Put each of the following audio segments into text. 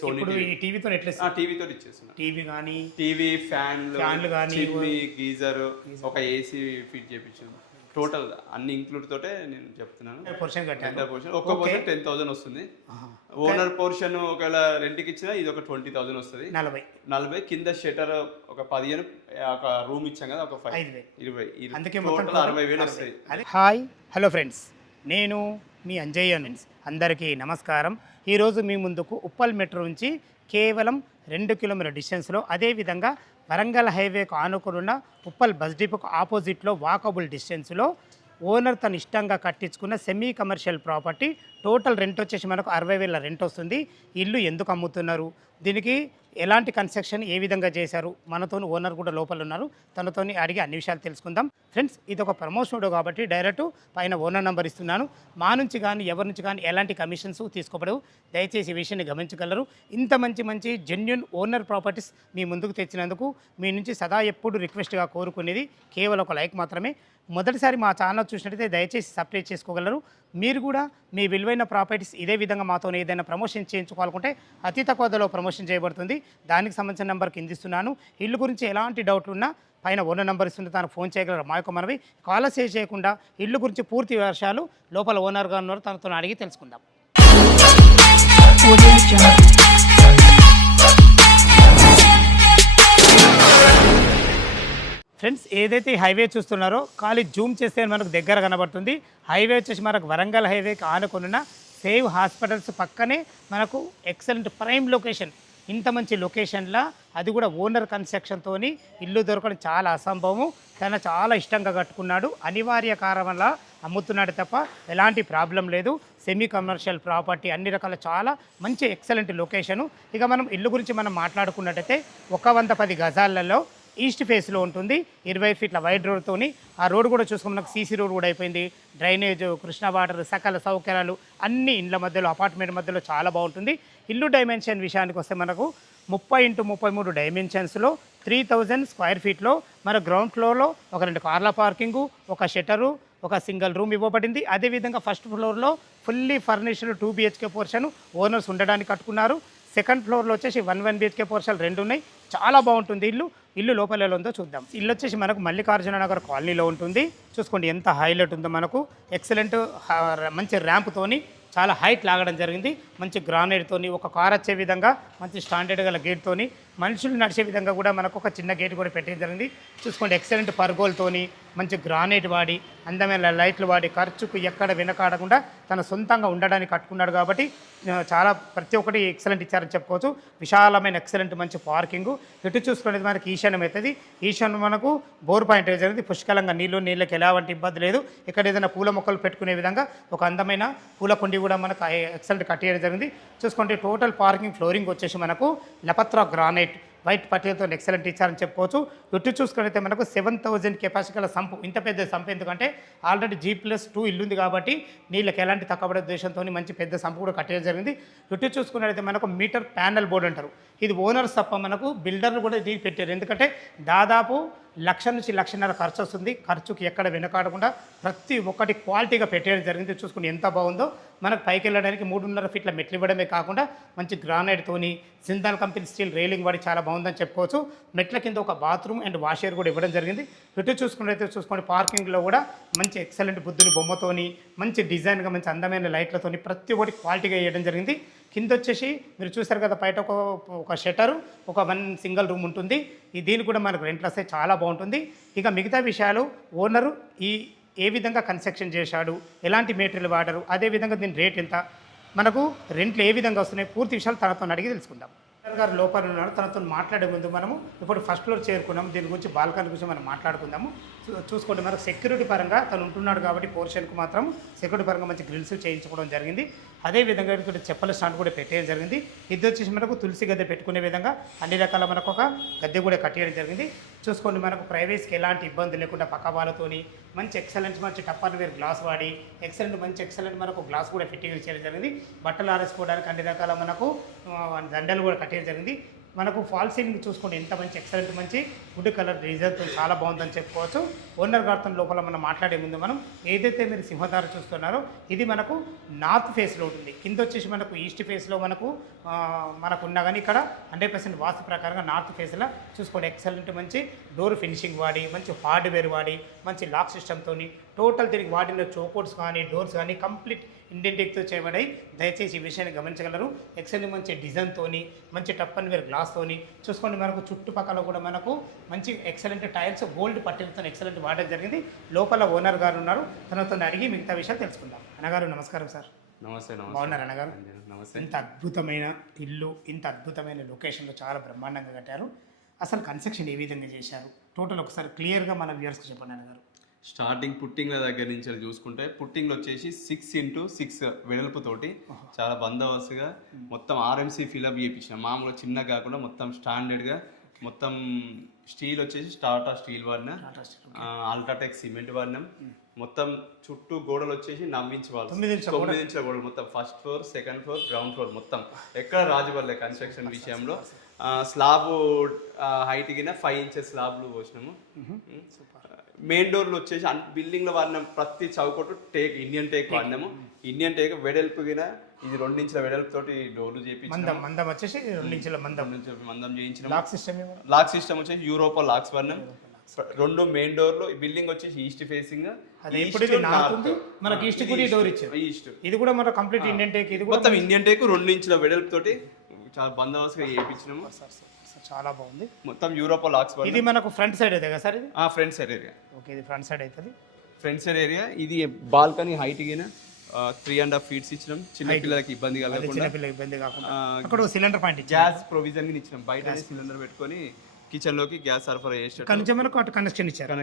Sony ఇప్పుడు ఈ టీవీతో ఎట్లా టీవీతో ఇచ్చేస్తున్నా. టీవీ కానీ టీవీ, ఫ్యాన్లు కానీ చిమ్నీ, గీజర్, ఒక ఏసీ ఫిట్ చేయించాను. టోటల్ అన్ని ఇంక్లూడ్ తోటే నేను చెప్తున్నాను. పోర్షన్ కట్టాను. పోర్షన్ ఒక్క పోర్షన్ 10,000 వస్తుంది. ఓనర్ పోర్షన్ ఒకవేళ రెంట్కి ఇచ్చినా ఇది ఒక 20,000 వస్తుంది. 40 కింద షటర్ ఒక 15, ఒక రూమ్ ఇచ్చాం కదా, ఒక 20, అందుకే టోటల్ 60,000 వస్తాయి. హాయ్ హలో ఫ్రెండ్స్, నేను మీ అంజయ్య ఫ్రెండ్స్. అందరికీ నమస్కారం. ఈరోజు మీ ముందుకు ఉప్పల్ మెట్రో నుంచి కేవలం 2 కిలోమీటర్ల డిస్టెన్స్లో, అదేవిధంగా వరంగల్ హైవేకు ఆనుకున్న ఉప్పల్ బస్ డిపోకు ఆపోజిట్లో వాకబుల్ డిస్టెన్స్లో ఓనర్ తను ఇష్టంగా కట్టించుకున్న semi commercial property. Total rent వచ్చేసి మనకు 60,000 రెంట్ వస్తుంది. ఇల్లు ఎందుకు అమ్ముతున్నారు, దీనికి ఎలాంటి కన్స్ట్రక్షన్ ఏ విధంగా చేశారు, మనతో ఓనర్ కూడా లోపల ఉన్నారు, తనతో అడిగి అన్ని విషయాలు తెలుసుకుందాం. ఫ్రెండ్స్, ఇది ఒక ప్రమోషన్ వీడియో కాబట్టి డైరెక్ట్ పైన ఓనర్ నెంబర్ ఇస్తున్నాను. మా నుంచి కానీ ఎవరి నుంచి కానీ ఎలాంటి కమిషన్స్ తీసుకోబడవు. దయచేసి ఈ విషయాన్ని గమనించగలరు. ఇంత మంచి జెన్యున్ ఓనర్ ప్రాపర్టీస్ మీ ముందుకు తెచ్చినందుకు మీ నుంచి సదా ఎప్పుడు రిక్వెస్ట్గా కోరుకునేది కేవలం ఒక లైక్ మాత్రమే. మొదటిసారి మా ఛానల్ చూసినట్టయితే దయచేసి సబ్స్క్రైబ్ చేసుకోగలరు. మీరు కూడా మీ విలువైన ప్రాపర్టీస్ ఇదే విధంగా మాతో ఏదైనా ప్రమోషన్ చేయించుకోవాలనుకుంటే అతి తక్కువ ధరలో ప్రమోషన్ చేయబడుతుంది. దానికి సంబంధించిన నెంబర్ కింద ఇస్తున్నాను. ఇల్లు గురించి ఎలాంటి డౌట్లు ఉన్నా పైన ఓనర్ నెంబర్ ఇస్తుంది, తనకు ఫోన్ చేయగలరు. మా యొక్క మనవి కాల్ సేవ్ చేయకుండా ఇల్లు గురించి పూర్తి విషయాలు లోపల ఓనర్గా ఉన్నారు, తనతో అడిగి తెలుసుకుందాం. ఫ్రెండ్స్, ఏదైతే హైవే చూస్తున్నారో ఖాళీ జూమ్ చేస్తే మనకు దగ్గర కనబడుతుంది. హైవే వచ్చేసి మనకు వరంగల్ హైవేకి ఆనుకున్న సేవ్ హాస్పిటల్స్ పక్కనే మనకు ఎక్సలెంట్ ప్రైమ్ లొకేషన్. ఇంత మంచి లొకేషన్లో అది కూడా ఓనర్ కన్స్ట్రక్షన్తో ఇల్లు దొరకడం చాలా అసంభవము. తను చాలా ఇష్టంగా కట్టుకున్నాడు, అనివార్య కారణం వల్ల అమ్ముతున్నాడు తప్ప ఎలాంటి ప్రాబ్లం లేదు. సెమీ కమర్షియల్ ప్రాపర్టీ, అన్ని రకాల చాలా మంచి ఎక్సలెంట్ లొకేషను. ఇక మనం ఇల్లు గురించి మనం మాట్లాడుకున్నట్టయితే 110 గజాలలో ఈస్ట్ ఫేస్లో ఉంటుంది. 20 ఫీట్ల వైడ్ రోడ్తో, ఆ రోడ్ కూడా చూసుకుని మనకు సీసీ రోడ్ కూడా అయిపోయింది. డ్రైనేజ్, కృష్ణా వాటర్, సకల సౌకర్యాలు అన్ని ఇండ్ల మధ్యలో, అపార్ట్మెంట్ మధ్యలో చాలా బాగుంటుంది. ఇల్లు డైమెన్షన్ విషయానికి వస్తే మనకు 30x33 డైమెన్షన్స్లో 3000 స్క్వేర్ ఫీట్లో మన గ్రౌండ్ ఫ్లోర్లో ఒక 2 కార్ల పార్కింగు, ఒక షటరు, ఒక సింగిల్ రూమ్ ఇవ్వబడింది. అదేవిధంగా ఫస్ట్ ఫ్లోర్లో fully furnished 2 BHK portion owners ఉండడానికి కట్టుకున్నారు. సెకండ్ ఫ్లోర్లో వచ్చేసి 1 BHK పోర్షన్లు 2 ఉన్నాయి. చాలా బాగుంటుంది ఇల్లు లోపల ఎలా ఉందో చూద్దాం. ఇల్లు వచ్చేసి మనకు మల్లికార్జున నగర్ కాలనీలో ఉంటుంది. చూసుకోండి ఎంత హైలైట్ ఉందో, మనకు ఎక్సలెంట్ మంచి ర్యాంప్తోని చాలా హైట్ లాగడం జరిగింది. మంచి గ్రానైట్తోని, ఒక కార్ వచ్చే విధంగా మంచి స్టాండర్డ్ గల గేట్తోని, మనుషులు నడిచే విధంగా కూడా మనకు ఒక చిన్న గేట్ కూడా పెట్టడం జరిగింది. చూసుకోండి ఎక్సలెంట్ పర్గోల్తోని, మంచి గ్రానైట్ వాడి, అందమైన లైట్లు వాడి, ఖర్చుకు ఎక్కడ వెనకాడకుండా తన సొంతంగా ఉండడానికి కట్టుకున్నాడు. కాబట్టి చాలా ప్రతి ఒక్కటి ఎక్సలెంట్ ఇచ్చారని చెప్పుకోవచ్చు. విశాలమైన ఎక్సలెంట్ మంచి పార్కింగు. ఇటు చూసుకునేది మనకి ఈశాన్యం అవుతుంది. ఈశాన్యం మనకు బోర్ పాయింట్ జరిగింది. పుష్కలంగా నీళ్ళకి ఎలాంటి ఇబ్బంది లేదు. ఇక్కడ ఏదైనా పూల మొక్కలు పెట్టుకునే విధంగా ఒక అందమైన పూల కుండి కూడా మనకు ఎక్సలెంట్ కట్టేయడం జరిగింది. చూసుకుంటే టోటల్ పార్కింగ్ ఫ్లోరింగ్ వచ్చేసి మనకు లపత్రా గ్రానైట్ వైట్ పట్టీలతో ఎక్సలెంట్ ఇచ్చారని చెప్పుకోవచ్చు. ఇటు చూసుకునైతే మనకు 7000 కెపాసిటీ గల సంపు. ఇంత పెద్ద సంపు ఎందుకంటే ఆల్రెడీ G+2 ఇల్లు ఉంది కాబట్టి నీళ్ళకి ఎలాంటి తక్కువ ఉద్దేశంతో మంచి పెద్ద సంపు కూడా కట్టేయడం జరిగింది. ఇటు చూసుకున్నట్లయితే మనకు మీటర్ ప్యానల్ బోర్డు అంటారు. ఇది ఓనర్స్ తప్ప మనకు బిల్డర్లు కూడా దీనికి పెట్టారు. ఎందుకంటే దాదాపు 1,00,000 నుంచి 1,50,000 ఖర్చు వస్తుంది. ఖర్చుకి ఎక్కడ వెనకాడకుండా ప్రతి ఒక్కటి క్వాలిటీగా పెట్టేయడం జరిగింది. చూసుకుని ఎంత బాగుందో. మనకు పైకి వెళ్ళడానికి 3.5 ఫీట్ల మెట్లు ఇవ్వడమే కాకుండా మంచి గ్రానైట్తోని జిందాల్ కంపెనీ స్టీల్ రైలింగ్ వాడి చాలా బాగుందని చెప్పుకోవచ్చు. మెట్ల కింద ఒక బాత్రూమ్ అండ్ వాషర్ కూడా ఇవ్వడం జరిగింది. ఇటు చూసుకుని పార్కింగ్లో కూడా మంచి ఎక్సలెంట్ బుద్ధుని బొమ్మతోని, మంచి డిజైన్గా, మంచి అందమైన లైట్లతోని ప్రతి ఒక్కటి క్వాలిటీగా వేయడం జరిగింది. కింద వచ్చేసి మీరు చూసారు కదా, బయట ఒక షటరు, ఒక 1 సింగిల్ రూమ్ ఉంటుంది. దీనికి కూడా మనకు రెంట్లు వస్తే చాలా బాగుంటుంది. ఇక మిగతా విషయాలు ఓనరు ఏ విధంగా కన్స్ట్రక్షన్ చేశాడు, ఎలాంటి మెటీరియల్ వాడారు, అదేవిధంగా దీని రేట్ ఎంత, మనకు రెంట్లు ఏ విధంగా వస్తున్నాయి, పూర్తి విషయాలు తనతో అడిగి తెలుసుకుందాం. గారు లోపల ఉన్నాడు, తనతో మాట్లాడే ముందు మనము ఇప్పుడు ఫస్ట్ ఫ్లోర్ చేరుకున్నాము. దీని గురించి బాల్కనీ గురించి మనం మాట్లాడుకుందాము. చూసుకోండి, మనకు సెక్యూరిటీ పరంగా తను ఉంటున్నాడు కాబట్టి పోర్షన్కు మాత్రం సెక్యూరిటీ పరంగా మంచి గ్రిల్స్ చేయించుకోవడం జరిగింది. అదేవిధంగా ఇక్కడ చెప్పల స్టాండ్ కూడా పెట్టేయడం జరిగింది. ఇది వచ్చేసి మనకు తులసి గద్దె పెట్టుకునే విధంగా అన్ని రకాల మనకు ఒక గద్దె కూడా కట్టేయడం జరిగింది. చూసుకోండి, మనకు ప్రైవేసీకి ఎలాంటి ఇబ్బంది లేకుండా పక్క వాళ్ళతోని మంచి ఎక్సలెంట్ మంచి టప్పర్ వేర్ గ్లాస్ వాడి ఎక్సలెంట్ మనకు గ్లాస్ కూడా ఫిట్టింగ్ చేయడం జరిగింది. బట్టలు ఆరేసుకోవడానికి అన్ని రకాల మనకు దండలు కూడా కట్టేయడం జరిగింది. మనకు ఫాల్ సీలింగ్ చూసుకోండి ఎంత మంచి ఎక్సలెంట్ మంచి వుడ్ కలర్ డిజైన్తో చాలా బాగుందని చెప్పుకోవచ్చు. ఓనర్ గారితో లోపల మనం మాట్లాడే ముందు మనం ఏదైతే మీరు సింహధార చూస్తున్నారో ఇది మనకు నార్త్ ఫేస్లో ఉంటుంది. కింద వచ్చేసి మనకు ఈస్ట్ ఫేస్లో మనకు ఉన్నా కానీ ఇక్కడ 100% వాస్తు ప్రకారంగా నార్త్ ఫేస్లో చూసుకోండి ఎక్సలెంట్ మంచి డోర్ ఫినిషింగ్ వాడి మంచి హార్డ్వేర్ వాడి మంచి లాక్ సిస్టమ్తో టోటల్ తిరిగి వాడిన చోకోట్స్ కానీ డోర్స్ కానీ కంప్లీట్ ఇండియన్ టెక్తో చేయబడి దయచేసి ఈ విషయాన్ని గమనించగలరు. ఎక్సలెంట్ మంచి డిజైన్తోని మంచి టప్ అండ్ వేర్ గ్లాస్తోని చూసుకోండి. మనకు చుట్టుపక్కల కూడా మనకు మంచి ఎక్సలెంట్ టైల్స్ గోల్డ్ పట్టీలతో ఎక్సలెంట్ వాడడం జరిగింది. లోపల ఓనర్ గారు ఉన్నారు, తనతో అడిగి మిగతా విషయాలు తెలుసుకుందాం. అన్నగారు నమస్కారం సార్. నమస్తే. బాగున్నారు అన్నగారు? నమస్తే. ఇంత అద్భుతమైన ఇల్లు ఇంత అద్భుతమైన లొకేషన్లో చాలా బ్రహ్మాండంగా కట్టారు. అసలు కన్స్ట్రక్షన్ ఏ విధంగా చేశారు టోటల్ ఒకసారి క్లియర్గా మన వ్యూవర్స్కి చెప్పండి అన్నగారు. స్టార్టింగ్ పుట్టింగ్ల దగ్గర నుంచి చూసుకుంటే పుట్టింగ్లో వచ్చేసి 6x6 వెడల్పుతోటి చాలా బందోబస్తుగా మొత్తం ఆర్ఎంసీ ఫిలప్ చేయించిన మామూలుగా చిన్న కాకుండా మొత్తం స్టాండర్డ్గా మొత్తం స్టీల్ వచ్చేసి టాటా స్టీల్ వాడిన, అల్ట్రాటెక్ సిమెంట్ వాడినాం. మొత్తం చుట్టూ గోడలు వచ్చేసి నవ్వించి వాళ్ళు 9 ఇంచుల గోడలు మొత్తం first floor second floor ground floor మొత్తం ఎక్కడ రాజుపల్లె కన్స్ట్రక్షన్ విషయంలో. స్లాబ్ హైట్ కింద 5 ఇంచెస్ స్లాబ్లు పోసినాము. మెయిన్ డోర్లు వచ్చేసి బిల్డింగ్ లో వాడిన ప్రతి చౌకట్టు టేక్ ఇండియన్ టేక్ వాడినాము. ఇండియన్ టేక్ వెడల్పు కింద ఇది 2 ఇంచుల వెడల్పు తోటి డోర్లు చేయించాము. మందం వచ్చేసి 2 ఇంచుల మందం చేయించిన. లాక్ సిస్టమ్ వచ్చేసి యూరోపా లాక్స్ వాడినాం. 2 మెయిన్ డోర్లు బిల్డింగ్ వచ్చేసి ఈస్ట్ ఫేసింగ్, మనకి ఈస్ట్ కూడా డోర్ ఇచ్చారు. ఈస్ట్ ఇది కూడా మన కంప్లీట్ ఇండియన్ టేక్. ఇది మొత్తం ఇండియన్ టేక్ 2 ఇంచుల వెడల్పు తోటి చాలా బందోబస్తుగా చేయించినాము. చాలా బాగుంది. మొత్తం యూరోపా లాక్స్. ఇది మనకు ఫ్రంట్ సైడ్ అయితే కదా సార్? ఇది ఫ్రంట్ సైడ్ ఏరియా. ఓకే, ఇది ఫ్రంట్ సైడ్ అవుతుంది. Front side area. ఇది బాల్కనీ హైట్ గిన 3.5 feet ఇచ్చినాం. చిన్న పిల్లలకి ఇబ్బంది కలగకుండా అక్కడ సిలిండర్ పాయింట్ గ్యాస్ ప్రొవిజన్ ఇచ్చినాం. బయట సిలిండర్ పెట్టుకొని కిచెన్ లోకి గ్యాస్ సరఫరా చేసేటట్టు కనెక్షన్ ఇచ్చారు.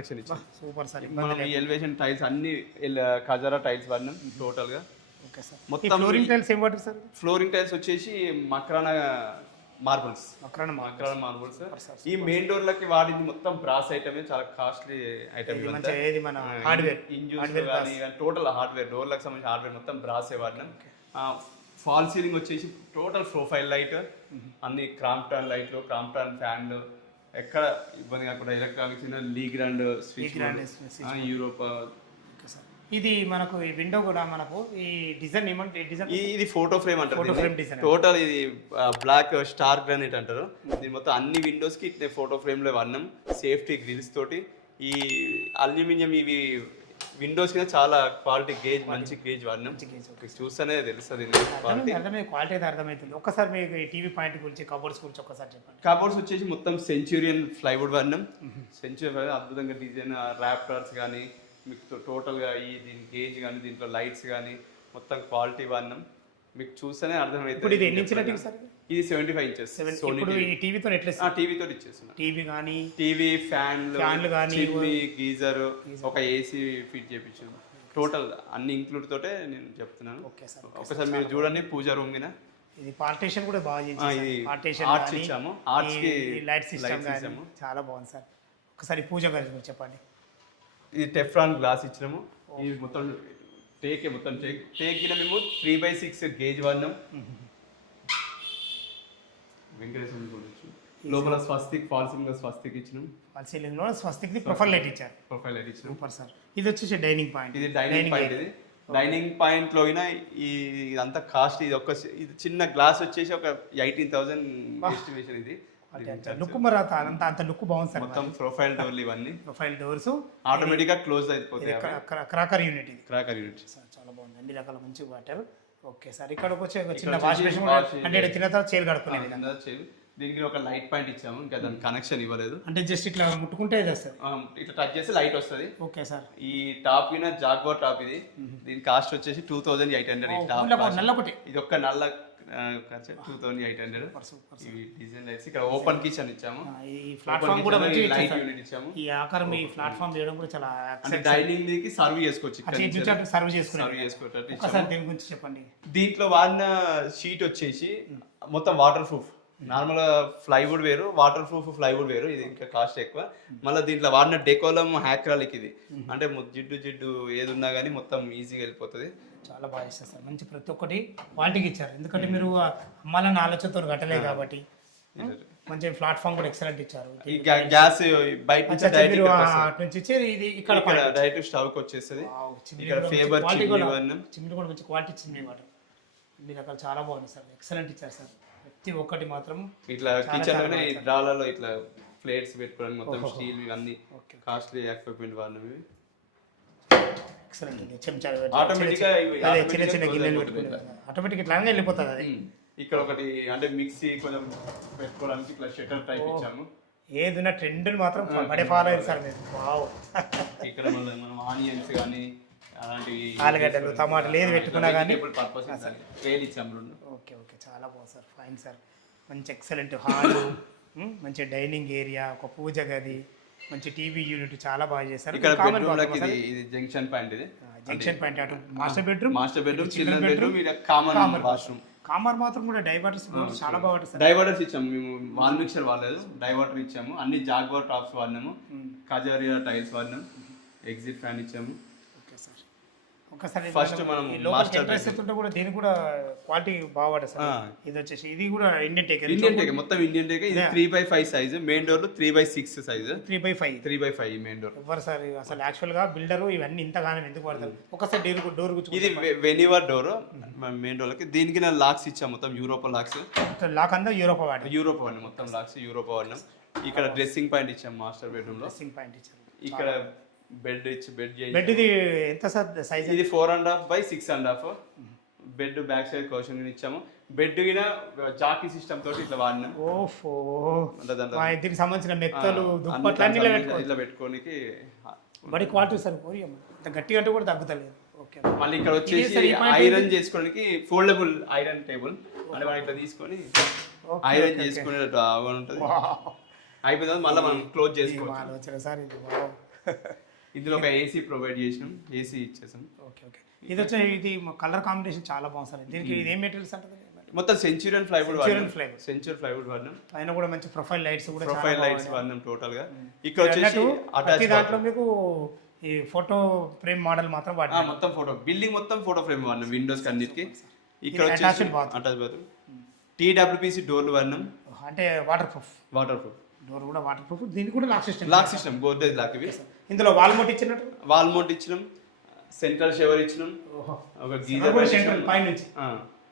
Super sir. మనం ఈ ఎలివేషన్ టైల్స్ అన్ని ఖజారా టైల్స్ వాడినాం టోటల్ గా. మొత్తం ఫ్లోరింగ్ టైల్స్ ఏం వాటర్ సార్? ఫ్లోరింగ్ టైల్స్ వచ్చేసి మక్రానా మార్బుల్స్. ఈ మెయిన్ డోర్ లకి వాడింది మొత్తం బ్రాస్ ఐటమ్, చాలా కాస్ట్లీ ఐటమ్. టోటల్ హార్డ్వేర్ డోర్లకు సంబంధించిన హార్డ్వేర్ మొత్తం బ్రాసే వాడినాం. ఫాల్ సీలింగ్ వచ్చేసి టోటల్ ప్రొఫైల్ లైట్, అన్ని క్రాంప్టన్ లైట్లు, క్రాంప్టన్ ఫ్యాన్లు, ఎక్కడ ఇబ్బంది కాకుండా ఎలక్ట్రానిక్స్ లీ గ్రాండ్ స్విచ్, యూరోపా. ఇది మనకు ఈ విండో కూడా మనకు ఈ డిజైన్ ఏమంటే ఇది ఫోటో ఫ్రేమ్ అంటారు. టోటల్ ఇది బ్లాక్ స్టార్ గ్రానైట్ అంటారు. దీని మొత్తం అన్ని విండోస్ కి ఇట్లా ఫోటో ఫ్రేమ్ లో వాడినాం. సేఫ్టీ గ్రిల్స్ తోటి ఈ అల్యూమినియం ఇవి విండోస్ కింద చాలా క్వాలిటీ గేజ్, మంచి గేజ్ వాడినాం. చూస్తేనే తెలుస్తుంది క్వాలిటీ అయితే అర్థమవుతుంది. ఒక్కసారి మీకు ఈ టీవీ పాయింట్ గురించి కబోర్డ్స్ గురించి ఒక్కసారి చెప్పండి. కబోర్డ్స్ వచ్చేసి మొత్తం సెంచురియన్ ప్లైవుడ్ వాడినాం. సెంచురియన్ అద్భుతంగా డిజైన్, ర్యాప్టర్స్ కానీ మీకు టోటల్గా దీని గేజ్ కానీ దీంట్లో లైట్స్ కానీ మొత్తం క్వాలిటీ వాడినాం. మీకు చూస్తేనే అర్థమవుతుంది. ఇది ఎన్ని ఇంచుల టీవీ సార్? ఇది 75 inches. టీవీతో టీవీతో ఇచ్చేస్తున్నా. టీవీ కానీ టీవీ, ఫ్యాన్లు కానీ, గీజర్, ఒక ఏసీ ఫిట్ చేయించాను. టోటల్ అన్ని ఇంక్లూడ్ తోటే నేను చెప్తున్నాను. ఒకసారి మీరు చూడండి పూజా రూమ్ కింద. ఇది పార్టీషన్ కూడా బాగా చేయించాము. పార్టీషన్ ఆర్ట్స్ ఇచ్చాము. ఆర్ట్స్ కి లైట్ సిస్టమ్ ఇచ్చాము. చాలా బాగుంది సార్. ఒకసారి పూజ గారి చెప్పండి. ఇది టెఫ్రాన్ గ్లాస్ ఇచ్చినాము. ఇది మొత్తం టేక్ కింద మేము 3/6 గేజ్ వాడినాం. వెంకటేశ్వర చూడొచ్చు. లోపల స్వస్తిక్ ఫాల్ సీలింగ్ లో స్వస్తిక్ ఇచ్చినాం. ఫాల్ సీలింగ్ లో స్వస్తిక్ ది ప్రొఫైల్ లైట్ ఇచ్చారు. Super sir. ఇది వచ్చేసి డైనింగ్ పాయింట్. ఇది డైనింగ్ పాయింట్. ఇది డైనింగ్ పాయింట్ లో ఇదంతా కాస్ట్. ఇది చిన్న గ్లాస్ వచ్చేసి ఒక 18,000 ఎస్టిమేషన్. ఇది లుక్ మరి అంత లుక్ బాగుంది సార్. మొత్తం ప్రొఫైల్ డోర్లు, ఇవన్నీ ప్రొఫైల్ డోర్స్ ఆటోమేటిక్ గా క్లోజ్ అయిపోతాయి. Cracker unit. ఇది క్రాకర్ యూనిట్ చాలా బాగుంది. అన్ని రకాల మంచి వాటర్. Okay sir. ఇక్కడికి వచ్చి చిన్న వాష్ బేసిన్ అంటే తిన్న తర్వాత చేలు కడుక్కునేది. దీనికి ఒక లైట్ పాయింట్ ఇచ్చాము. ఇంకా దానికి కనెక్షన్ ఇవ్వలేదు. అంటే జస్ట్ ఇట్లా ముట్టుకుంటే వస్తుంది, ఇట్లా టచ్ చేస్తే లైట్ వస్తుంది. Okay sir. ఈ టాప్ జాగ్వార్ టాప్. ఇది దీని కాస్ట్ వచ్చేసి 2,800. ఇది ఒక్క నల్ల 2,800. ఇవి డిజైన్ లైట్స్. ఇక్కడ ఓపెన్ కిచెన్ ఇచ్చాము. ఈ ప్లాట్ఫామ్ కూడా లైట్ యూనిట్ ఇచ్చాము. ఈ ఆకారం ఈ ప్లాట్ఫామ్ చేయడం కూడా చాలా డైనింగ్ కి సర్వ్ చేసుకోవచ్చు. సర్వ్ చేసుకోవచ్చు. ఒకసారి దీని గురించి చెప్పండి. దీంట్లో వాడిన షీట్ వచ్చేసి మొత్తం వాటర్ ప్రూఫ్. నార్మల్ ప్లైవుడ్ వేరు, వాటర్ ప్రూఫ్ ప్లైవుడ్ వేరు. ఇది ఇంకా కాస్ట్ ఎక్కువ. మళ్ళీ దీంట్లో వాడిన డెకోలం హ్యాక్రాలిక్. ఇది అంటే జిడ్డు ఏది ఉన్నా కానీ మొత్తం ఈజీగా వెళ్ళిపోతుంది. చాలా బాగా ఇస్తారు సార్. మంచి ప్రతి ఒక్కటి క్వాలిటీకి ఇచ్చారు. ఎందుకంటే మీరు అమ్మాలన్న ఆలోచనతో కట్టలేదు కాబట్టి. మంచి ప్లాట్ఫామ్ కూడా ఎక్సలెంట్ ఇచ్చారు. ఈ గ్యాస్ బయట నుంచి డైరెక్ట్ మీరు అటు నుంచి ఇచ్చి ఇది ఇక్కడ డైరెక్ట్ స్టవ్ కి వచ్చేస్తుంది. ఇక్కడ ఫేబర్ చిమ్నీ వర్ణం, చిమ్నీ కూడా మంచి క్వాలిటీ చిమ్నీ వాటర్ మీరు అక్కడ చాలా బాగుంది సార్, ఎక్సలెంట్ ఇచ్చారు సార్. ప్రతి ఒక్కటి మాత్రం ఇట్లా కిచెన్ లోనే డ్రాలలో ఇట్లా ప్లేట్స్ పెట్టుకోవడానికి మొత్తం స్టీల్ ఇవన్నీ కాస్ట్లీ ఎక్విప్మెంట్ వాడినవి. ఎక్సలెంట్ ఉంది. చెంచాలు ఆటోమేటిక్ గా అదే చిన్న చిన్న గిన్నెలు పెట్టుకుంటారు, ఆటోమేటిక్ ఇట్లానే వెళ్ళిపోతుంది అది. ఇక్కడ ఒకటి అంటే మిక్సీ కొంచెం పెట్టుకోవడానికి ఇట్లా షట్టర్ టైప్ ఇచ్చాము. ఏదైనా ట్రెండ్ మాత్రం బడే ఫాలో అయింది సార్ మీరు. వావ్. ఇక్కడ మనం ఆనియన్స్ కానీ అలాంటివి ఆలుగడ్డలు టమాటాలు ఏది పెట్టుకున్నా కానీ పర్పస్ ట్రేలు ఇచ్చాము. ఓకే ఓకే చాలా బాగుంది సార్, ఫైన్ సార్. మంచి ఎక్సలెంట్ హాలు, మంచి డైనింగ్ ఏరియా, ఒక పూజ గది, మంచి టీవీ యూనిట్ చాలా బాగా చేశారు. ఇక్కడ బెడ్రూమ్ లకి ఇది జంక్షన్ పాయింట్, ఇది జంక్షన్ పాయింట్. అటు మాస్టర్ బెడ్రూమ్, చిల్డ్రన్ బెడ్రూమ్, ఇది కామన్ వాష్రూమ్. కామర్ మాత్రం కూడా డైవర్టర్స్ చాలా బాగుంటుంది సార్. డైవర్టర్స్ ఇచ్చాము మేము, వాల్ మిక్సర్ వాడలేదు, డైవర్టర్ ఇచ్చాము. అన్ని జాగ్వార్ టాప్స్ వాడినాము, కజారియా టైల్స్ వాడినాము, ఎగ్జిట్ ఫ్యాన్ ఇచ్చాము. Okay sir. ఒకసారి ఫస్ట్ మనం మాస్టర్ ఉంటే కూడా దీనికి కూడా క్వాలిటీ బాగుంటుంది సార్. ఇది వచ్చేసి ఇది కూడా ఇండియన్ టేక్, మొత్తం ఇండియన్ టేక్. ఇది 3x5 size, main door 3x6 size, 3x5 main door. ఎవరు సార్ అసలు యాక్చువల్ గా బిల్డర్ ఇవన్నీ ఇంతగానం ఎందుకు వాడతారు? ఒకసారి డోర్ ఇది వెనివర్ డోర్ మెయిన్ డోర్ కి. దీనికి నేను లాక్స్ ఇచ్చాము, మొత్తం యూరోపా లాక్స్. లాక్ అంతా యూరోపా వాడి మొత్తం లాక్స్ యూరోపా వాడినాం. ఇక్కడ డ్రెస్సింగ్ పాయింట్ ఇచ్చాము మాస్టర్ బెడ్రూమ్ లో. డ్రెస్సింగ్ పాయింట్ ఇచ్చారు. ఇక్కడ బెడ్ బెడ్ ఇది ఎంత సార్ సైజ్? ఇది 4.5 by 6.5. Bed back side cushion ఇచ్చాము. బెడ్ గిన జాకీ సిస్టమ్ తోటి ఇట్లా వాడినాం. ఓఫో, దీనికి సంబంధించిన మెత్తలు దుప్పట్లన్నీ ఇట్లా పెట్టుకోనికి బడి క్వాలిటీ సార్. గట్టిగా అంటే కూడా తగ్గుతలేదు. ఓకే. మళ్ళీ ఇక్కడ వచ్చేసి ఐరన్ చేసుకోవడానికి ఫోల్డబుల్ ఐరన్ టేబుల్, అంటే మనం ఇట్లా తీసుకొని ఐరన్ చేసుకునేటట్టు ఉంటుంది. అయిపోయిన తర్వాత మళ్ళీ మనం క్లోజ్ చేసుకోవచ్చు సార్. ఇందులో ఒక ఏసీ ప్రొవైడ్ చేసినాం, ఏసీ ఇచ్చేసాం. Okay okay. ఇది వచ్చి ఇది కలర్ కాంబినేషన్ చాలా బాగుంది సార్. దీనికి ఇది ఏం మెటీరియల్స్ అంటే? మొత్తం సెంచురియన్ ప్లైవుడ్ వాడినాం. పైన కూడా మంచి ప్రొఫైల్ లైట్స్ వాడినాం టోటల్ గా. ఇక్కడ వచ్చేసి అటాచ్ దాంట్లో మీకు ఈ ఫోటో ఫ్రేమ్ మోడల్ మాత్రం వాడినాం. మొత్తం ఫోటో బిల్డింగ్ మొత్తం ఫోటో ఫ్రేమ్ వాడినాం విండోస్ అన్నిటికి. ఇక్కడ వచ్చేసి అటాచ్ బాత్రూమ్, TWPC డోర్లు వాడినాం, అంటే వాటర్ ప్రూఫ్ డోర్ కూడా వాటర్ ప్రూఫ్. దీనికి కూడా లాక్ సిస్టమ్ గోద్రేజ్ లాక్. ఇవి ఇందులో వాల్ మౌంట్ ఇచ్చినాం, సెంట్రల్ షవర్ ఇచ్చినాం, ఒక గీజర్ పై నుంచి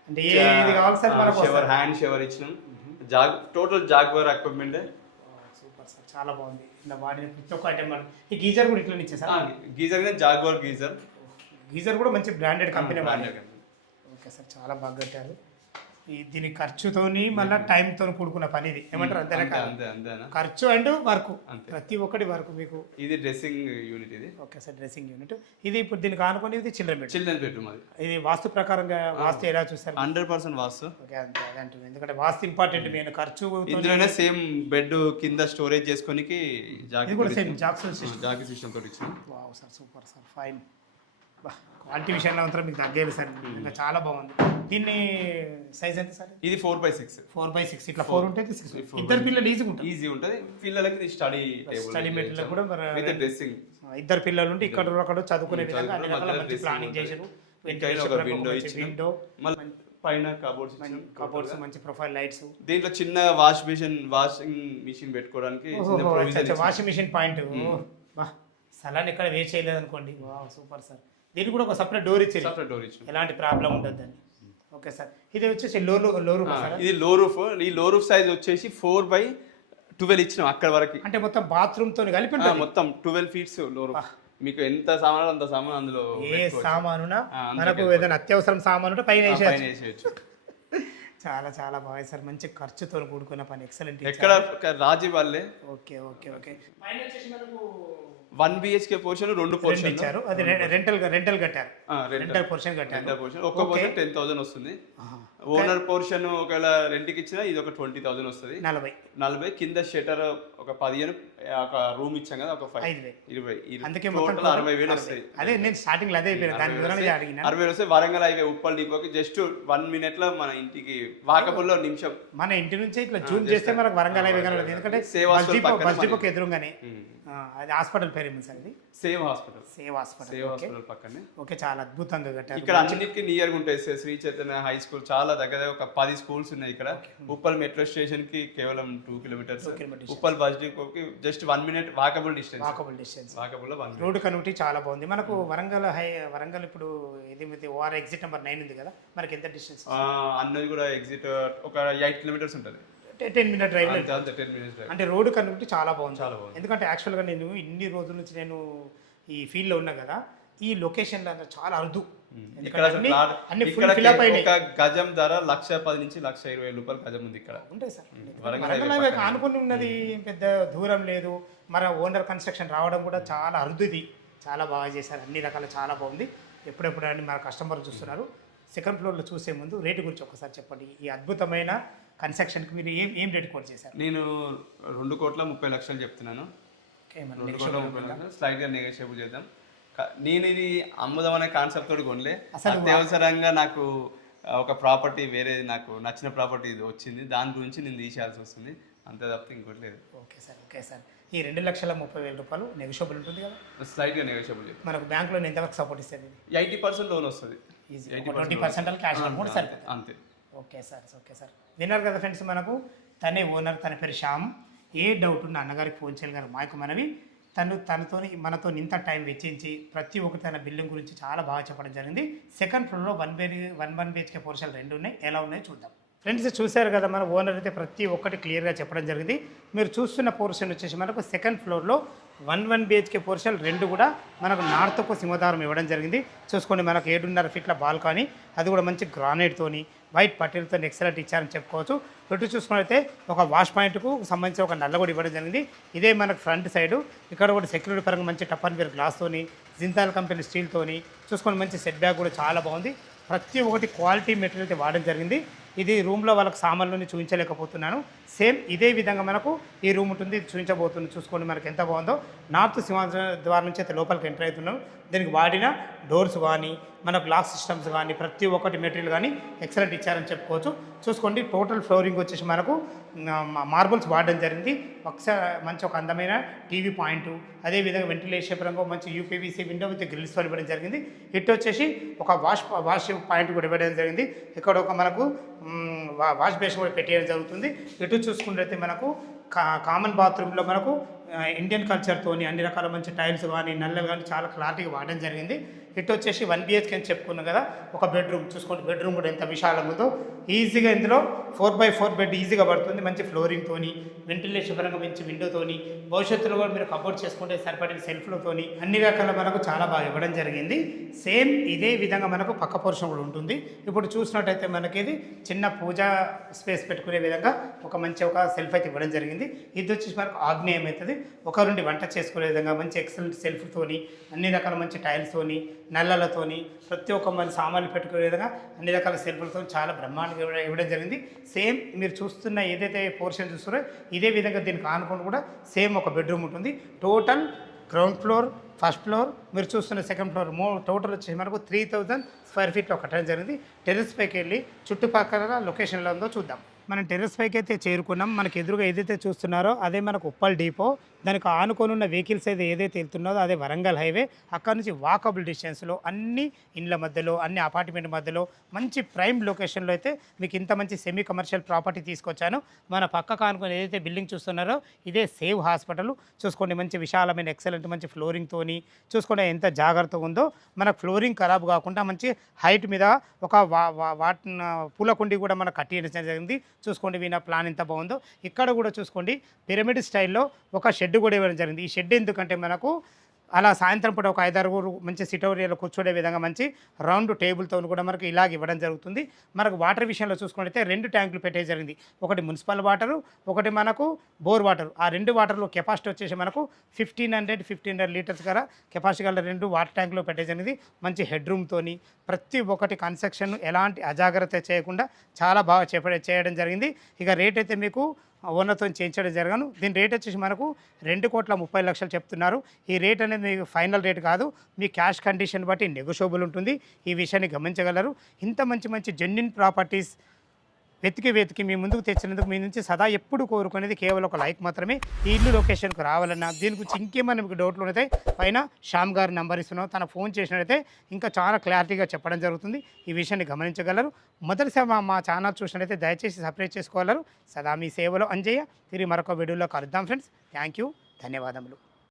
అంటే ఏది కావాలి సార్ మనకు షవర్, హ్యాండ్ షవర్ ఇచ్చినాం. Total jaguar equipment. Super sir, చాలా బాగుంది. ఇలా వాడిన ప్రతి ఒక్క ఐటమ్. ఈ గీజర్ కూడా ఇట్లా ఇచ్చే సార్. గీజర్ జాగ్వార్ గీజర్ కూడా మంచి బ్రాండెడ్ కంపెనీ. ఓకే సార్, చాలా బాగా కట్టారు. దీని ఖర్చుతోని మళ్ళీ టైంతో కూడుకున్న పని ఇది. ఏమంటారు? అంతేనా? ఖర్చు అండ్ వర్క్, ప్రతి ఒక్కటి వర్క్ మీకు. ఇది డ్రెస్సింగ్ యూనిట్. ఇది ఓకే సార్, డ్రెస్సింగ్ యూనిట్. ఇది ఇప్పుడు దీనికి ఆనుకొని ఇది చిల్డ్రన్ బెడ్రూమ్. ఇది వాస్తు ప్రకారంగా వాస్తు ఎలా చూస్తారు? 100% వాస్తు. ఓకే, అంతే అంటుంది. ఎందుకంటే వాస్తు ఇంపార్టెంట్. నేను ఖర్చు ఇందులోనే సేమ్ బెడ్ కింద స్టోరేజ్ చేసుకోనికి జాకీ సిస్టమ్ తోటి ఇచ్చాం. Wow sir, super sir, fine. Quality విషయంలో మాత్రం మీకు తగ్గేది సార్. ఇంకా చాలా బాగుంది. దీన్ని సైజ్ ఎంత సార్? ఇది 4x6. 4x6. ఇట్లా 4 ఉంటే 6. ఇద్దరు పిల్లలు ఈజీ ఉంటుంది. పిల్లలకి స్టడీ మెటీరియల్ కూడా డ్రెస్సింగ్. ఇద్దరు పిల్లలు ఉంటే ఇక్కడ చదువుకునే విధంగా అన్ని రకాల మంచి ప్లానింగ్ చేశారు. విండో, పైన కబోర్డ్స్, మంచి ప్రొఫైల్ లైట్స్. దీంట్లో చిన్న వాషింగ్ మిషన్ పెట్టుకోవడానికి వాషింగ్ మిషన్ పాయింట్. స్థలాన్ని ఎక్కడ వేస్ట్ చేయలేదు అనుకోండి. Super sir. దీనికి కూడా ఒక సపరేట్ డోర్ ఇచ్చారు, ఎలాంటి ప్రాబ్లం ఉండదు అని. Okay sir. ఇది వచ్చేసి లో రూఫ్. ఇది లో రూఫ్. ఈ లో రూఫ్ సైజ్ వచ్చేసి 4x12 ఇచ్చినాం అక్కడ వరకు. అంటే మొత్తం బాత్రూమ్ తో కలిపి మొత్తం 12 feet లో రూఫ్. మీకు ఎంత సామాను అంత సామాను అందులో. ఏ సామానునా మనకు ఏదైనా అత్యవసరం సామాను పైన వేసేయచ్చు. చాలా చాలా బాగా సార్. మంచి ఖర్చుతో కూడుకున్న పని. ఎక్సలెంట్. ఎక్కడ రాజీ వాళ్ళే. Okay okay okay. పైన వచ్చేసి మనకు 1 BHK పోర్షన్, 2 పోర్షన్ ఇచ్చారు. అది రెంటల్ కట్టారు. రెంటల్ పోర్షన్ కట్టారు. ఒక్క పోర్షన్ 10,000 వస్తుంది. ఓనర్ పోర్షన్ ఒకవేళ రెంట్కి ఇచ్చినా ఇది ఒక 20,000 వస్తుంది. 40 కింద షటర్ ఒక 15, ఒక రూమ్ ఇచ్చాం కదా ఒక 20. అందుకే టోటల్ 60,000 వస్తాయి. అదే నేను స్టార్టింగ్ లో అదే అయిపోయినా దాని వివరణ అడిగిన. 60,000 వస్తాయి. వరంగల్ హైవే ఉప్పల్ డిపోకి జస్ట్ 1 minute లో మన ఇంటికి వాకపుల్లో నిమిషం. మన ఇంటి నుంచి ఇట్లా జూమ్ చేస్తే మనకు వరంగల్ హైవే కనబడదు. ఎందుకంటే బస్ డిపోకి ఎదురుగానే. అది హాస్పిటల్ పేరు ఏమి సార్? ఇది సేవ్ హాస్పిటల్ పక్కనే. ఓకే, చాలా అద్భుతంగా కట్టారు. ఇక్కడ అన్నిటికీ నియర్గా ఉంటాయి. Sri Chaitanya high school school చాలా దగ్గర ఒక 10 స్కూల్స్ ఉన్నాయి ఇక్కడ. ఉప్పల్ మెట్రో స్టేషన్ కి కేవలం 2 కిలోమీటర్స్, ఉప్పల్ బస్ డిపోకి just 1 minute walkable distance. Walkable లో 1 రోడ్ కనెక్టివిటీ చాలా బాగుంది. మనకు వరంగల్ ఇప్పుడు ఇది ఓఆర్ ఎగ్జిట్ నెంబర్ 9 ఉంది కదా, మనకి ఎంత డిస్టెన్స్? అన్నది కూడా ఎగ్జిట్ ఒక 8 కిలోమీటర్స్ ఉంటుంది. 10 మినిట్ డ్రైవ్. 10 minutes drive. అంటే రోడ్ కనెక్టివిటీ చాలా బాగుంది. ఎందుకంటే యాక్చువల్గా నేను ఇన్ని రోజుల నుంచి నేను ఈ ఫీల్డ్లో ఉన్నా కదా, ఈ లొకేషన్లో చాలా అరుదు. ఇక్కడ అన్ని ఫుల్ ఫిలప్ అయినాయి. ఒక గజం ధర 1,10,000 నుంచి 1,20,000 రూపాయలు గజం ఉంది ఇక్కడ. ఉంటాయి సార్. వరంగల్ ఆనుకుని ఉన్నది, పెద్ద దూరం లేదు. మన ఓనర్ కన్స్ట్రక్షన్ రావడం కూడా చాలా అరుదు. ఇది చాలా బాగా చేశారు, అన్ని రకాల చాలా బాగుంది. ఎప్పుడెప్పుడు అని మన కస్టమర్ చూస్తున్నారు. సెకండ్ ఫ్లోర్లో చూసే ముందు రేటు గురించి ఒకసారి చెప్పండి. ఈ అద్భుతమైన కన్స్ట్రక్షన్కి మీరు ఏం రేటు కోట్ చేశారు? నేను 2,30,00,000 చెప్తున్నాను. 2,30,00,000 స్లైడ్గా నెగోషియబుల్ చేద్దాం. నేను ఇది అమ్ముదాం అనే కాన్సెప్ట్ తోటి కొనలే. అత్యవసరంగా నాకు ఒక ప్రాపర్టీ, వేరే నాకు నచ్చిన ప్రాపర్టీ ఇది వచ్చింది, దాని గురించి నేను తీసేయాల్సి వస్తుంది, అంతే తప్ప ఇంకోటి లేదు. Okay sir. ఈ 2,30,000 రూపాయలు నెగోషియబుల్ ఉంటుంది కదా? స్లైడ్గా నెగోషియబుల్ చేద్దాం. మనకు బ్యాంక్లో ఎంతవరకు సపోర్ట్ ఇస్తుంది? 80% లోన్ వస్తుంది. 20% క్యాష్ కూడా సరిపోతుంది. అంతే. Okay sir. విన్నారు కదా ఫ్రెండ్స్, మనకు తనే ఓనర్, తన పేరు శ్యామ్. ఏ డౌట్ ఉన్న అన్నగారికి ఫోన్ చేయగలరు. మాకు మనవి మనతో ఇంత టైం వెచ్చించి ప్రతి ఒక్కటి తన బిల్డింగ్ గురించి చాలా బాగా చెప్పడం జరిగింది. సెకండ్ ఫ్లోర్లో 1 BHK పోర్షన్లు 2 ఉన్నాయి. ఎలా ఉన్నాయో చూద్దాం. ఫ్రెండ్స్ చూశారు కదా, మన ఓనర్ అయితే ప్రతి ఒక్కటి క్లియర్గా చెప్పడం జరిగింది. మీరు చూస్తున్న పోర్షన్ వచ్చేసి మనకు సెకండ్ ఫ్లోర్లో 1 BHK పోర్షన్ 2 కూడా మనకు నార్త్కు సింహదారం ఇవ్వడం జరిగింది. చూసుకోండి, మనకు 7.5 ఫీట్ల బాల్కనీ, అది కూడా మంచి గ్రానైట్తోని వైట్ పట్టీలతో ఎక్సలెంట్ ఇచ్చారని చెప్పుకోవచ్చు. ఇటు చూసుకున్నట్లయితే ఒక వాష్ పాయింట్కు సంబంధించి ఒక నల్ల కూడా ఇవ్వడం జరిగింది. ఇదే మనకు ఫ్రంట్ సైడు. ఇక్కడ కూడా సెక్యూరిటీ పరంగా మంచి టప్పన్ వేర్ గ్లాస్తోని, జింతాల్ కంపెనీ స్టీల్తోని చూసుకొని మంచి సెట్ బ్యాక్ కూడా చాలా బాగుంది. ప్రతి ఒక్కటి క్వాలిటీ మెటీరియల్ అయితే వాడడం జరిగింది. ఇది రూమ్లో వాళ్ళకి సామాన్లని చూపించలేకపోతున్నాను. సేమ్ ఇదే విధంగా మనకు ఈ రూమ్ ఉంటుంది, ఇది చూపించబోతుంది. చూసుకోండి మనకు ఎంత బాగుందో. నార్త్ సింహాసన ద్వారం నుంచి అయితే లోపలికి ఎంటర్ అవుతున్నాం. దీనికి వాడిన డోర్స్ కానీ, మనకు లాక్ సిస్టమ్స్ కానీ, ప్రతి ఒక్కటి మెటీరియల్ కానీ ఎక్సలెంట్ ఇచ్చారని చెప్పుకోవచ్చు. చూసుకోండి, టోటల్ ఫ్లోరింగ్ వచ్చేసి మనకు మార్బుల్స్ వాడడం జరిగింది. మంచి ఒక అందమైన టీవీ పాయింట్, అదేవిధంగా వెంటిలేషన్ పరంగా మంచి యూపీవీసీ విండో విత్ గ్రిల్స్ ఇవ్వడం జరిగింది. ఇటు వచ్చేసి ఒక వాష్ పాయింట్ కూడా ఇవ్వడం జరిగింది. ఇక్కడ ఒక మనకు వాష్ బేసిన్ కూడా పెట్టేయడం జరుగుతుంది. ఇటు చూసుకుంటే మనకు కామన్ బాత్రూంలో మనకు ఇండియన్ కల్చర్తోని అన్ని రకాల మంచి టైల్స్ కానీ, నల్లలు కానీ చాలా క్లారిటీగా వాడడం జరిగింది. ఇటు వచ్చేసి 1 BHK అని చెప్పుకున్నాం కదా, ఒక బెడ్రూమ్. చూసుకోండి, బెడ్రూమ్ కూడా ఎంత విశాలంగా ఉందో. ఈజీగా ఇందులో 4x4 బెడ్ ఈజీగా పడుతుంది. మంచి ఫ్లోరింగ్తోని, వెంటిలేషన్ పరంగా మంచి విండోతోని, భవిష్యత్తులో కూడా మీరు కబోర్డ్ చేసుకుంటే సరిపడిన సెల్ఫ్లతోని అన్ని రకాల మనకు చాలా బాగా ఇవ్వడం జరిగింది. సేమ్ ఇదే విధంగా మనకు పక్క పోర్షన్ కూడా ఉంటుంది. ఇప్పుడు చూసినట్టయితే మనకి ఇది చిన్న పూజా స్పేస్ పెట్టుకునే విధంగా ఒక సెల్ఫ్ అయితే ఇవ్వడం జరిగింది. ఇది వచ్చేసి మనకు ఆగ్నేయం అవుతుంది. ఒకరుండి వంట చేసుకునే విధంగా మంచి ఎక్సలెంట్ సెల్ఫ్తోని, అన్ని రకాల మంచి టైల్స్తోని, నల్లలతోని, ప్రతి ఒక్క మన సామాన్లు పెట్టుకునే విధంగా అన్ని రకాల సెల్ఫ్లతో చాలా బ్రహ్మాండంగా ఇవ్వడం జరిగింది. సేమ్ మీరు చూస్తున్న ఏదైతే పోర్షన్ చూస్తున్నారో ఇదే విధంగా దీనికి ఆనుకొని కూడా సేమ్ ఒక బెడ్రూమ్ ఉంటుంది. Total ground floor, first floor, మీరు చూస్తున్న సెకండ్ ఫ్లోర్, టోటల్ వచ్చేసి మనకు 3,000 స్క్వేర్ ఫీట్లో కట్టడం జరిగింది. టెర్రస్ పైకి వెళ్ళి చుట్టుపక్కల లొకేషన్లో ఉందో చూద్దాం. మనం టెర్రస్ పైకి అయితే చేరుకున్నాం. మనకు ఎదురుగా ఏదైతే చూస్తున్నారో అదే మనకు ఉప్పల్ డిపో. దానికి ఆనుకొని ఉన్న వెహికల్స్ అయితే ఏదైతే వెళ్తున్నదో అదే వరంగల్ హైవే. అక్కడ నుంచి వాకబుల్ డిస్టెన్స్లో అన్ని ఇండ్ల మధ్యలో, అన్ని అపార్ట్మెంట్ మధ్యలో మంచి ప్రైమ్ లొకేషన్లో అయితే మీకు ఇంత మంచి సెమీ కమర్షియల్ ప్రాపర్టీ తీసుకొచ్చాను. మన పక్కకు ఆనుకొని ఏదైతే బిల్డింగ్ చూస్తున్నారో ఇదే సేవ్ హాస్పిటల్. చూసుకోండి, మంచి విశాలమైన ఎక్సలెంట్ మంచి ఫ్లోరింగ్తోని చూసుకోండి ఎంత జాగ్రత్తగా ఉందో. మనకు ఫ్లోరింగ్ ఖరాబ్ కాకుండా మంచి హైట్ మీద ఒక పూల కుండి కూడా మనకు కట్టించడం జరిగింది. చూసుకోండి వీణ ప్లాన్ ఎంత బాగుందో. ఇక్కడ కూడా చూసుకోండి పిరమిడ్ స్టైల్లో ఒక షెడ్ కూడా ఇవ్వడం జరిగింది. ఈ షెడ్ ఎందుకంటే మనకు అలా సాయంత్రం పూట ఒక 5-6 మంచి సిటోరియాలో కూర్చోడే విధంగా మంచి రౌండ్ టేబుల్తో కూడా మనకు ఇలాగ ఇవ్వడం జరుగుతుంది. మనకు వాటర్ విషయంలో చూసుకుంటే 2 ట్యాంకులు పెట్టే జరిగింది. ఒకటి మున్సిపల్ వాటరు, ఒకటి మనకు బోర్ వాటర్. ఆ 2 వాటర్లో కెపాసిటీ వచ్చేసి మనకు 1500 లీటర్స్ గల కెపాసిటీ గల 2 వాటర్ ట్యాంకులు పెట్టే జరిగింది. మంచి హెడ్ రూమ్తోని ప్రతి ఒక్కటి కన్స్ట్రక్షన్ ఎలాంటి అజాగ్రత్త చేయకుండా చాలా బాగా చేయడం జరిగింది. ఇక రేట్ అయితే మీకు ఓనర్తో చేయించడం జరగను. దీని రేట్ వచ్చేసి మనకు 2,30,00,000 చెప్తున్నారు. ఈ రేట్ అనేది మీకు ఫైనల్ రేట్ కాదు, మీ క్యాష్ కండిషన్ బట్టి నెగోషియబుల్ ఉంటుంది. ఈ విషయాన్ని గమనించగలరు. ఇంత మంచి జెన్యూన్ ప్రాపర్టీస్ వెతికి మీ ముందుకు తెచ్చినందుకు మీ నుంచి సదా ఎప్పుడు కోరుకునేది కేవలం ఒక లైక్ మాత్రమే. ఈ ఇల్లు లొకేషన్కి రావాలన్నా దీని గురించి ఇంకేమైనా మీకు డౌట్లు అయితే పైన శ్యామ్ గారి నెంబర్ ఇస్తున్నాం, తన ఫోన్ చేసినట్టయితే ఇంకా చాలా క్లారిటీగా చెప్పడం జరుగుతుంది. ఈ విషయాన్ని గమనించగలరు. మొదటిసారి మా ఛానల్ చూసినట్టయితే దయచేసి సబ్స్క్రైబ్ చేసుకోగలరు. సదా మీ సేవలో అంజయ్య. తిరిగి మరొక వీడియోలో కలుద్దాం ఫ్రెండ్స్. థ్యాంక్ యూ, ధన్యవాదములు.